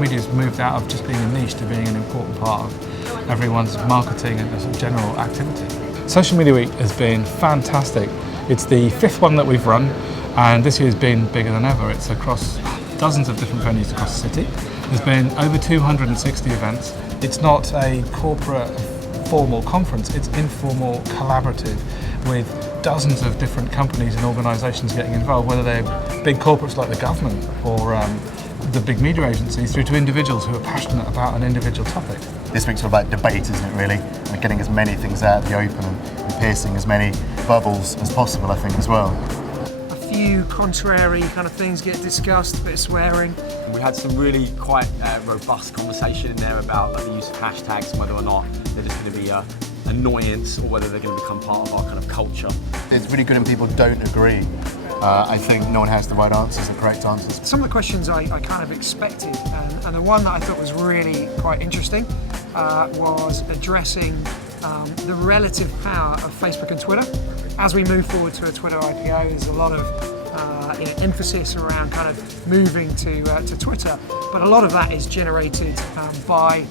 social media has moved out of just being a niche to being an important part of everyone's marketing and sort of general activity. Social Media Week has been fantastic. It's the 5th one that we've run, and this year has been bigger than ever. It's across dozens of different venues across the city. There's been over 260 events. It's not a corporate formal conference, it's informal, collaborative, with dozens of different companies and organisations getting involved, whether they're big corporates like the government or the big media agencies, through to individuals who are passionate about an individual topic. This week's all about debate, isn't it, really? And getting as many things out in the open and piercing as many bubbles as possible, I think, as well. A few contrary kind of things get discussed, a bit of swearing. We had some really quite robust conversation in there about the use of hashtags and whether or not they're just going to be an annoyance or whether they're going to become part of our kind of culture. It's really good when people don't agree. I think no one has the right answers, the correct answers. Some of the questions I kind of expected, and the one that I thought was really quite interesting was addressing the relative power of Facebook and Twitter. As we move forward to a Twitter IPO, there's a lot of emphasis around kind of moving to Twitter, but a lot of that is generated by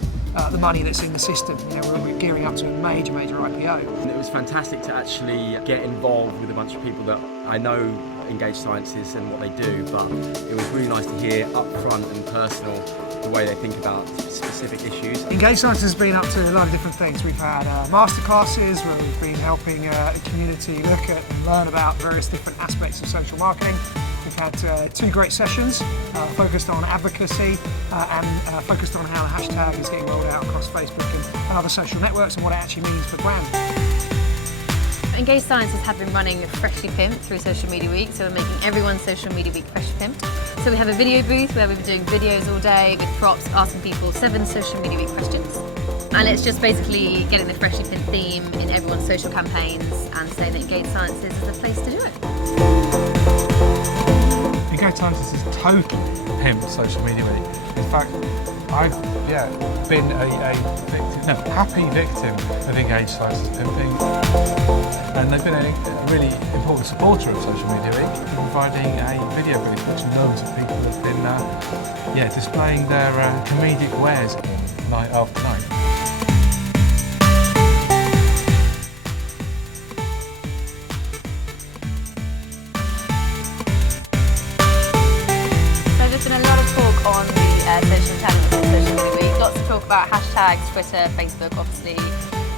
the money that's in the system. We're gearing up to a major IPO. And it was fantastic to actually get involved with a bunch of people that I know EngageSciences and what they do, but it was really nice to hear up front and personal the way they think about specific issues. EngageSciences has been up to a lot of different things. We've had masterclasses where we've been helping the community look at and learn about various different aspects of social marketing. We've had 2 great sessions focused on advocacy and focused on how the hashtag is getting rolled out across Facebook and other social networks and what it actually means for brands. EngageSciences have been running Freshly Pimped through Social Media Week, so we're making everyone's Social Media Week Freshly Pimped. So we have a video booth where we've been doing videos all day with props, asking people 7 Social Media Week questions. And it's just basically getting the Freshly Pimped theme in everyone's social campaigns and saying that EngageSciences is the place to do it. EngageSciences is totally pimped Social Media Week. In fact, I've been a happy victim of EngageSciences pimping. And they've been a really important supporter of Social Media Week, providing a video booth which loads of people have been displaying their comedic wares night after night. There's been a lot of talk on the social channels of Social Media Week. Lots of talk about hashtags, Twitter, Facebook, obviously.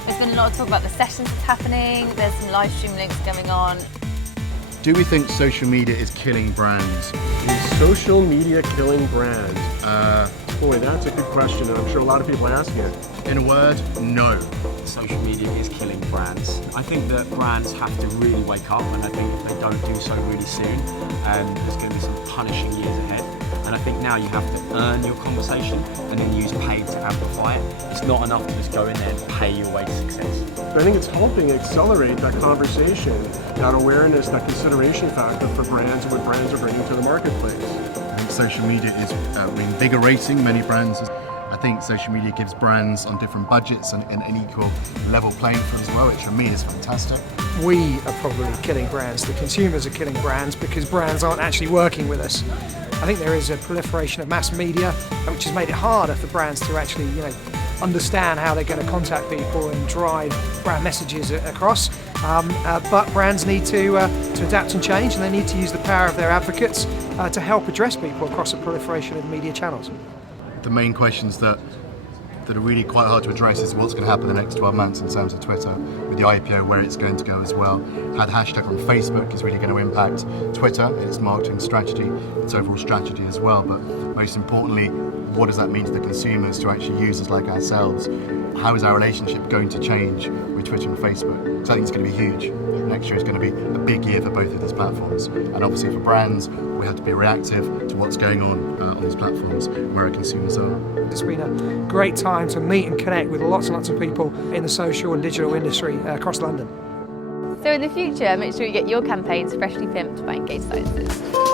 There's been a lot of talk about the sessions that's happening. There's some live stream links going on. Do we think social media is killing brands? Is social media killing brands? Boy, that's a good question, and I'm sure a lot of people are asking it. In a word, no. Social media is killing brands. I think that brands have to really wake up, and I think if they don't do so really soon, there's going to be some punishing years ahead. And I think now you have to earn your conversation and then use paid to amplify it. It's not enough to just go in there and pay your way to success. But I think it's helping accelerate that conversation, that awareness, that consideration factor for brands and what brands are bringing to the marketplace. I think social media is reinvigorating many brands. I think social media gives brands on different budgets and an equal level playing field as well, which for me is fantastic. We are probably killing brands. The consumers are killing brands because brands aren't actually working with us. I think there is a proliferation of mass media, which has made it harder for brands to actually, understand how they're going to contact people and drive brand messages across. But brands need to adapt and change, and they need to use the power of their advocates to help address people across a proliferation of media channels. The main questions that are really quite hard to address is what's going to happen in the next 12 months in terms of Twitter, with the IPO, where it's going to go as well. How the hashtag on Facebook is really going to impact Twitter, its marketing strategy, its overall strategy as well. But most importantly, what does that mean to the consumers, to actually users like ourselves? How is our relationship going to change with Twitter and Facebook? Because I think it's going to be huge. Next year is going to be a big year for both of these platforms. And obviously for brands, we have to be reactive to what's going on these platforms, where our consumers are. It's been a great time to meet and connect with lots and lots of people in the social and digital industry across London. So in the future, make sure you get your campaigns freshly pimped by EngageSciences.